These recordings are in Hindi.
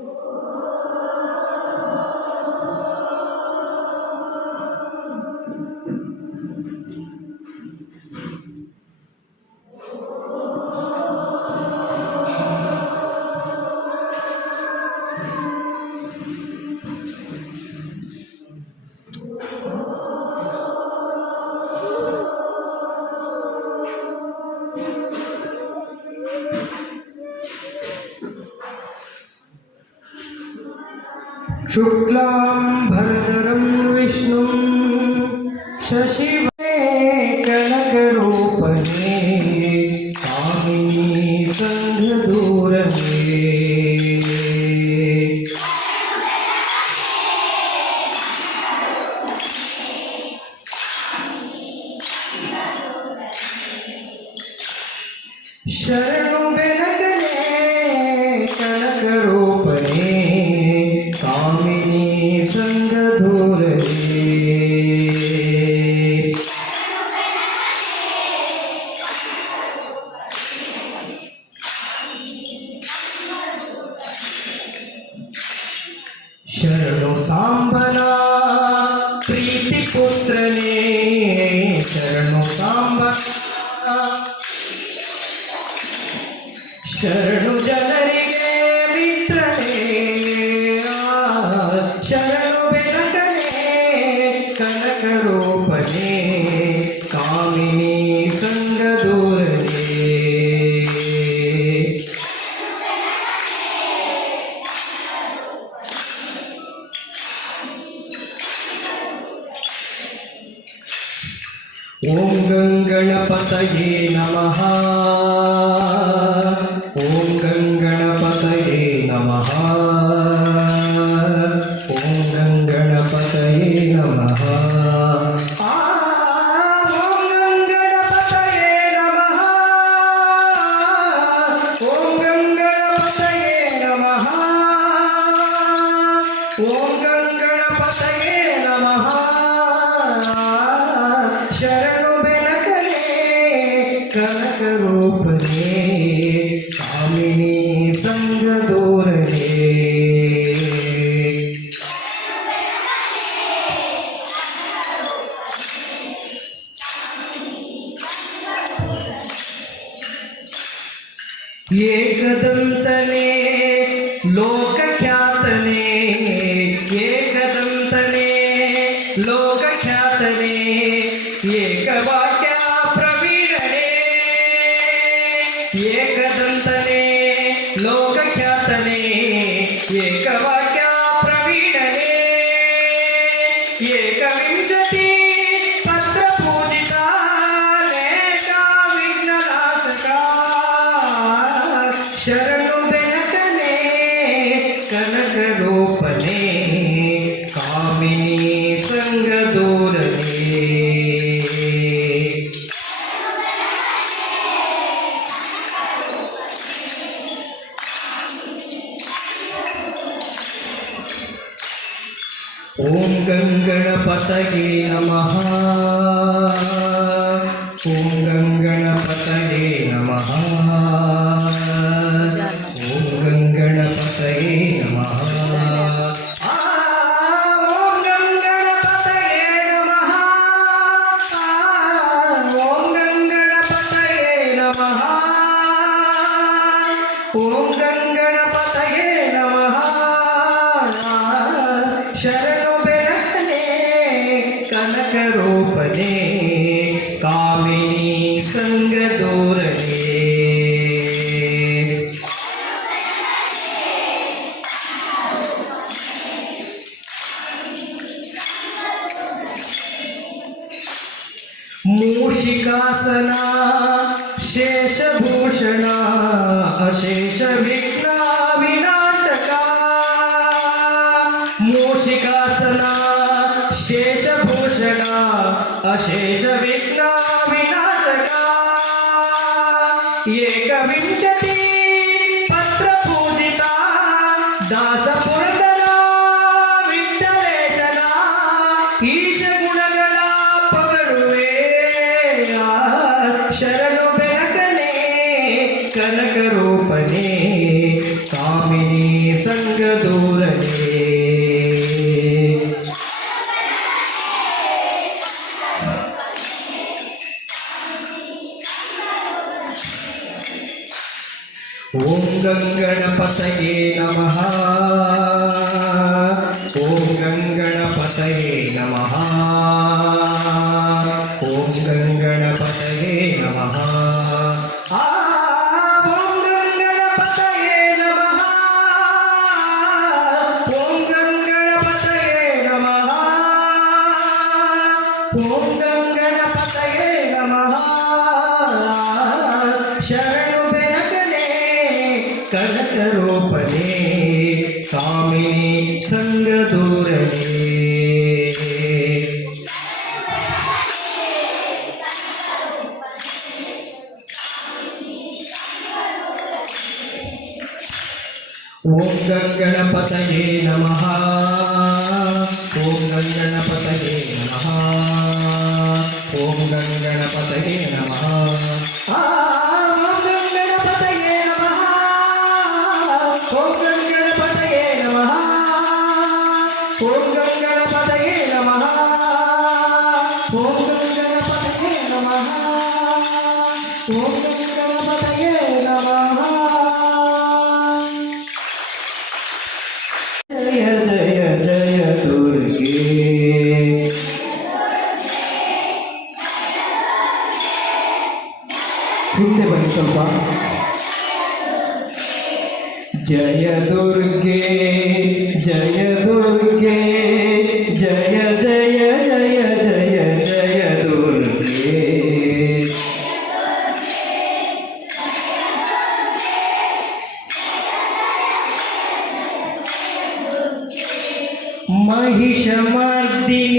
Oh शुक्लाम्भरधरं विष्णु शशिवे कनकरूपणे कामिनी 全身都苍白了。ॐ गणपतये नमः संग दूर रहे ये कदम तने, लोक ख्यात ने। ये कदम तने, लोक ख्यात ने। गंगण पतगे नमः। कनक रोपने कामिनी संग दूरने। मूषिकासना शेषभूषणा अशेष विघ्न দাদা గంగణపతయే నమ. శరణు వెనకనే కనక రూపనే స్వామిని సంగదూరనే नमः ॐ गङ्गणपतये नमः ॐ गङ्गणपतये नमः गङ्गणपतये नमः ॐ गङ्गणपतये नमः ॐ गङ्गणपतये नमः ॐ गङ्गणपतये नमः ॐ गङ्गणपतये ठीक है भाई स्वल्प जय दुर्गे जय दुर्गे, जय जय जय जय जय दुर्गे। महिष मर्दिनी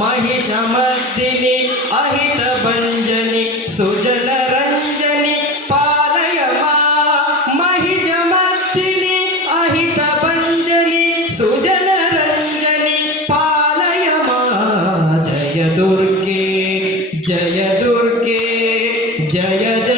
महिषमर्दिनि अहित भञ्जनि सुजन रञ्जनि पालय मा महिषमर्दिनि अहित भञ्जनि सुजन रञ्जनि पालय मा जय दुर्गे जय दुर्गे जय जय जय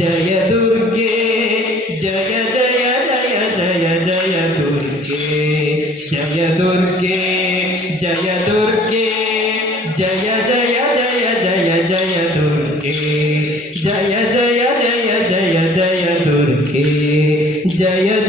జయ దుర్గే జయ జయ జయ జయ జయ దుర్గే. జయ దుర్గే జయ దుర్గే జయ జయ జయ జయ జయ దుర్గే. జయ జయ జయ జయ జయ దుర్గే. జయ